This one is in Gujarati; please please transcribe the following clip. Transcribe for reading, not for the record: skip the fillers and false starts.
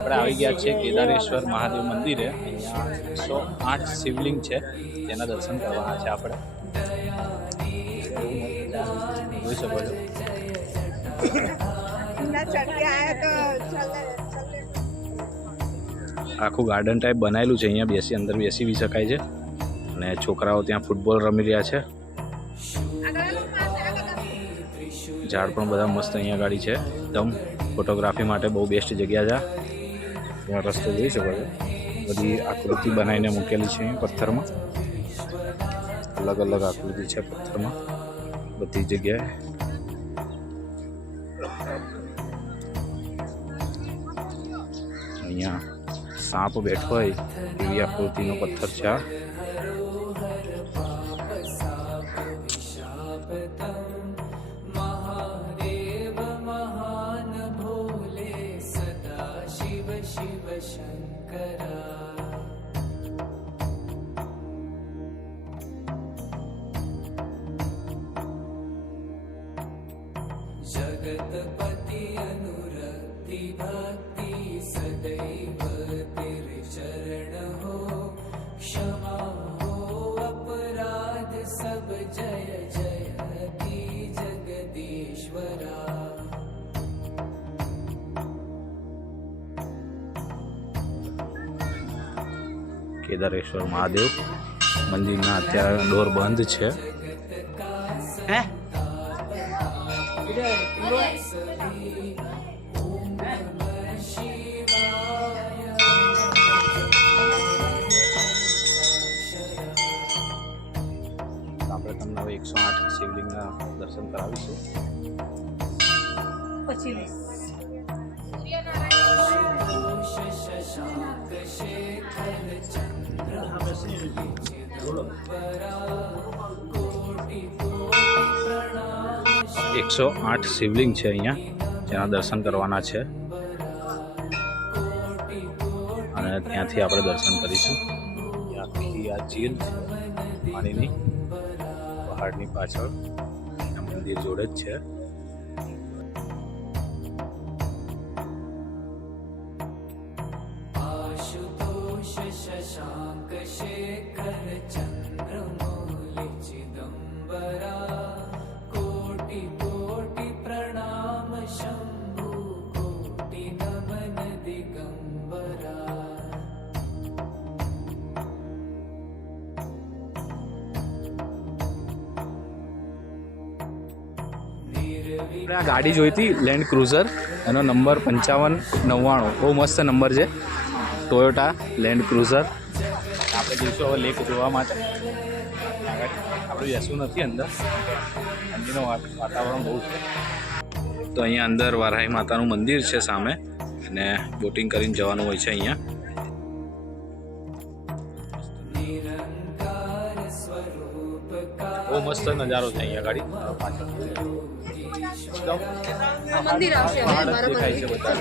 આપણે આવી ગયા છે કેદારેશ્વર મહાદેવ મંદિરે। અહીંયા 108 શિવલિંગ છે, તેના દર્શન કરવાના છે આપણે। જોઈ શકો છો। આખું ગાર્ડન ટાઈપ બનાવેલું છે, અહીંયા બેસી અંદર બેસી બી શકાય છે અને છોકરાઓ ત્યાં ફૂટબોલ રમી રહ્યા છે। ઝાડ પણ બધા મસ્ત અહીંયા ગાડી છે, એકદમ ફોટોગ્રાફી માટે બહુ બેસ્ટ જગ્યા છે। ત્યાં રસ્તો જોઈ શકો છો, બધી આકૃતિ બનાવીને મૂકેલી છે પથ્થરમાં, અલગ અલગ આકૃતિ છે પથ્થરમાં બધી જગ્યાએ। અહીંયા સાપ બેઠો હોય એવી આકૃતિનો પથ્થર છે આ। जगतपति अनुरक्ति भक्ति सदैव तेरे चरण हो, क्षमा हो अपराध सब जय जयति जगदीश्वरा। કેદારેશ્વર મહાદેવ મંદિરના અત્યારે ડોર બંધ છે। આપણે તમને હવે 108 શિવલિંગના દર્શન કરાવીશું। પછી એકસો 108 શિવલિંગ છે અહીંયા, જેના દર્શન કરવાના છે અને ત્યાંથી આપણે દર્શન કરીશું। આખી આ ઝીલ છે પાણીની, પહાડની પાછળ મંદિર જોડે જ છે। आशुतोष शशांक शेखर चंद्रमौलि चिदंबरा, कोटि कोटि प्रणाम शंभु कोटि नमन दिगंबरा। આ ગાડી જોઈ હતી લેન્ડ ક્રુઝર, એનો નંબર 5599, બહુ મસ્ત નંબર છે, ટોયોટા લેન્ડ ક્રુઝર। આપણે જઈશું હવે લેક જોવા માટે। આપણે બેસવું નથી અંદર, મંદિરનું વાતાવરણ બહુ છે। તો અહીંયા અંદર વારાહી માતાનું મંદિર છે સામે, અને બોટિંગ કરીને જવાનું હોય છે અહીંયા। બહુ મસ્ત નજારો છે અહીંયા ગાડી પાછળ મંદિર આવશે પહાડ જ દેખાય છે બધા।